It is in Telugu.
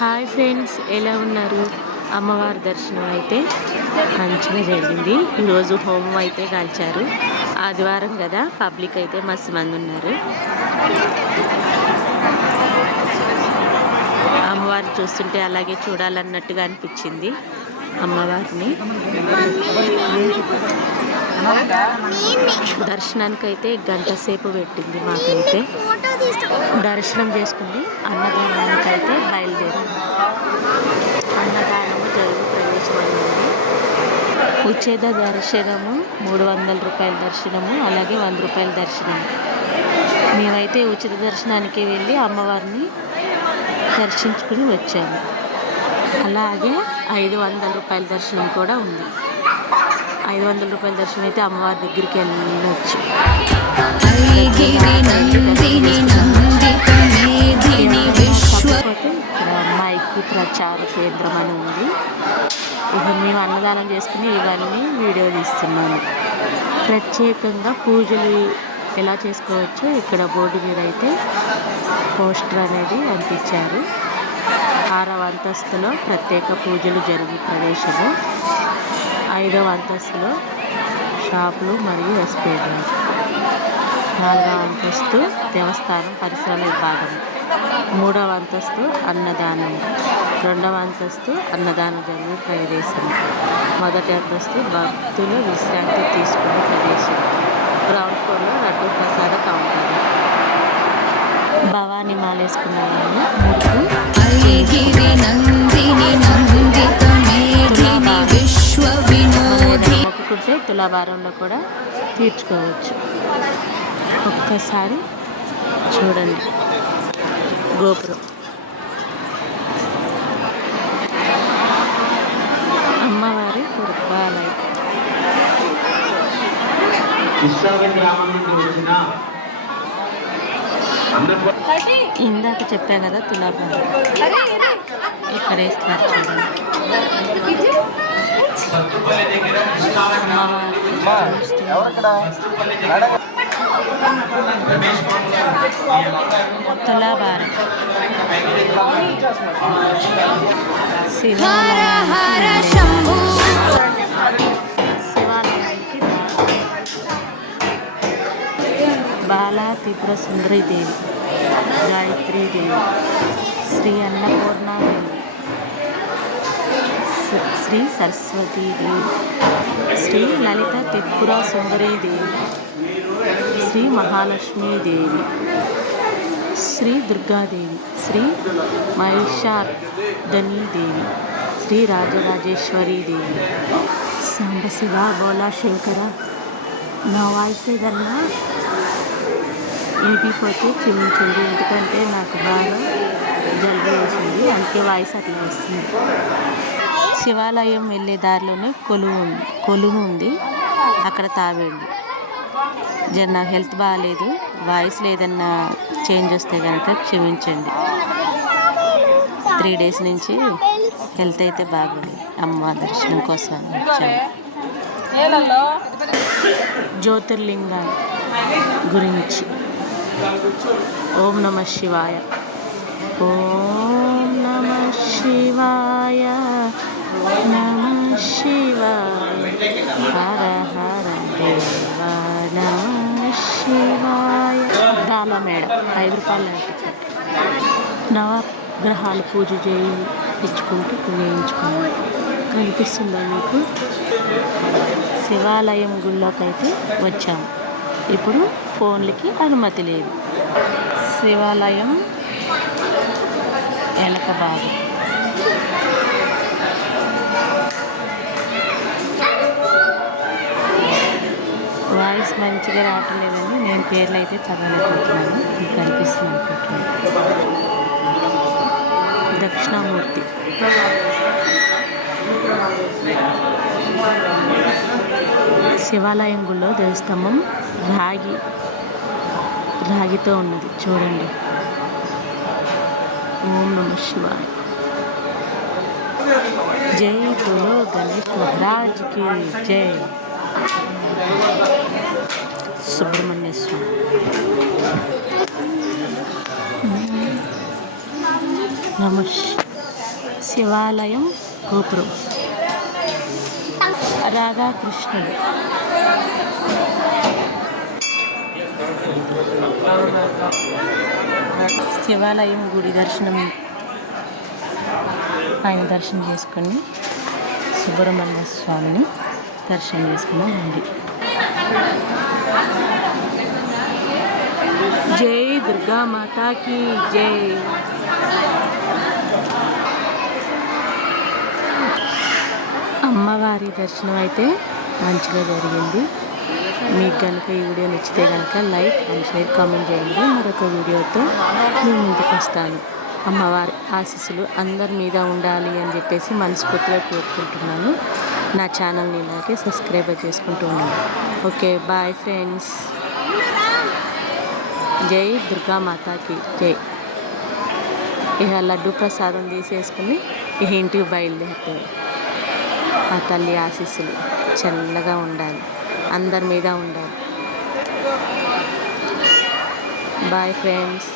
హాయ్ ఫ్రెండ్స్, ఎలా ఉన్నారు? అమ్మవారి దర్శనం అయితే మంచిగా జరిగింది. ఈరోజు హోమం అయితే కాల్చారు. ఆదివారం కదా, పబ్లిక్ అయితే మస్తు మంది ఉన్నారు. అమ్మవారిని చూస్తుంటే అలాగే చూడాలన్నట్టుగా అనిపించింది. అమ్మవారిని దర్శనానికి అయితే గంట సేపు పెట్టింది. మాకైతే దర్శనం చేసుకుని అన్నదానానికి అయితే బయలుదేరింది. అన్నదానము జరుగు ప్రవేశమైంది. ఉచిత దర్శనము 300 రూపాయల దర్శనము, అలాగే 100 రూపాయల దర్శనము. మేమైతే ఉచిత దర్శనానికి వెళ్ళి అమ్మవారిని దర్శించుకుని వచ్చాము. అలాగే 500 రూపాయల దర్శనం కూడా ఉంది. 500 రూపాయల దర్శనం అయితే అమ్మవారి దగ్గరికి వెళ్ళవచ్చు. కాకపోతే ఇక్కడ అమ్మాయికి ప్రచార కేంద్రం అని ఉంది. ఇక మేము అన్నదానం చేసుకుని ఇవన్నీ వీడియో తీస్తున్నాము. ప్రత్యేకంగా పూజలు ఎలా చేసుకోవచ్చో ఇక్కడ బోర్డు మీద అయితే పోస్టర్ అనేది అంటించారు. 6వ అంతస్తులో ప్రత్యేక పూజలు జరిగే ప్రదేశము, 5వ అంతస్తులో షాపులు మరియు ఎస్పీలు, 4వ అంతస్తు దేవస్థానం పరిసరాల విభాగం, 3వ అంతస్తు అన్నదానం, 2వ అంతస్తు అన్నదానం జరిగే ప్రదేశం, 1వ అంతస్తు భక్తులు విశ్రాంతి తీసుకునే ప్రదేశం, గ్రౌండ్ ఫ్లోర్లో లడ్డూ ప్రసాద కౌంటర్. భవానీ మాలేసుకున్న మొక్కుకుంటే తులాభారంలో కూడా తీర్చుకోవచ్చు. ఒక్కసారి చూడండి గోపురం. అమ్మవారి కుర్బాలయం. ఇందాక చెప్పా కదా తులాభారం, ఇక్కడ వేస్తారు చూడండి. తులాభారం శివాలయానికి బాలా త్రిపుర సుందరీ దేవి, గాయత్రీ దేవి, శ్రీ అన్నపూర్ణాదేవి, శ్రీ సరస్వతీ దేవి, శ్రీ లలిత త్రిపుర సుందరీ దేవి, శ్రీ మహాలక్ష్మీదేవి, శ్రీ దుర్గాదేవి, శ్రీ మహిషార్దని దేవి, శ్రీ రాజరాజేశ్వరీ దేవి. సాంబశివ బోలా శంకర. నా వాయిస్ ఏదన్నా వినిపిపోతే క్షమించండి, ఎందుకంటే నాకు బాగా జలుబు వేసింది, అందుకే వాయిస్ అట్లా వస్తుంది. శివాలయం వెళ్ళే దారిలోనే కొలువు ఉంది, అక్కడ తావేయండి. నా హెల్త్ బాగాలేదు, వాయిస్లో ఏదన్నా చేంజ్ వస్తే కనుక క్షమించండి. 3 డేస్ నుంచి హెల్త్ అయితే బాగుంది. అమ్మ దర్శనం కోసం వచ్చాము. జ్యోతిర్లింగం గురించి. ఓం నమః శివాయ. ఓం నమః శివాయ, నమః శివాయ, హర హర దేవ నమః శివాయ. మేడ 5 రూపాయలు టికెట్. నవగ్రహాలు పూజ చేయించుకుంటూ వేయించుకున్నాను. కనిపిస్తుందా మీకు? శివాలయం గుళ్ళోకి అయితే వచ్చాము. ఇప్పుడు ఫోన్లకి అనుమతి లేదు. శివాలయం వెనక భాగం. వాయిస్ మంచిగా రావట్లేదని నేను పేర్లు అయితే చదవలేకపోతున్నాను. మీకు కనిపిస్తుంది అనుకుంటున్నాను. దక్షిణామూర్తి. శివాలయం గుళ్ళో ధ్వజస్తంభం రాగితో ఉన్నది చూడండి. ఓం నమః శివాయ. జై బోలో గణేష్ మహారాజ్ కి జై. సుబ్రహ్మణ్య స్వామి. శివాలయం గోపురం. రాధాకృష్ణుడు. శివాలయం గుడి దర్శనం, ఆయన దర్శనం చేసుకొని సుబ్రహ్మణ్య స్వామిని దర్శనం చేసుకుని రండి. జై దుర్గా మాతాకి జై. అమ్మవారి దర్శనం అయితే మంచిగా జరిగింది. మీకు కనుక ఈ వీడియో నచ్చితే కనుక లైక్ అండ్ షేర్ కామెంట్ చేయండి. మరొక వీడియోతో నేను ముందుకు వస్తాను. అమ్మవారి ఆశీస్సులు అందరి మీద ఉండాలి అని చెప్పేసి మనస్ఫూర్తిగా కోరుకుంటున్నాను. నా ఛానల్ని ఇలాగే సబ్స్క్రైబ్ చేసుకుంటూ ఉన్నాను. Okay, bye friends. జై దుర్గా మాతాకి జై. ఇక లడ్డు ప్రసాదం తీసేసుకుని ఇక ఇంటికి బయలుదేరుతారు. ఆ తల్లి ఆశీస్సులు చల్లగా ఉండాలి, అందరి మీద ఉండాలి. Bye friends.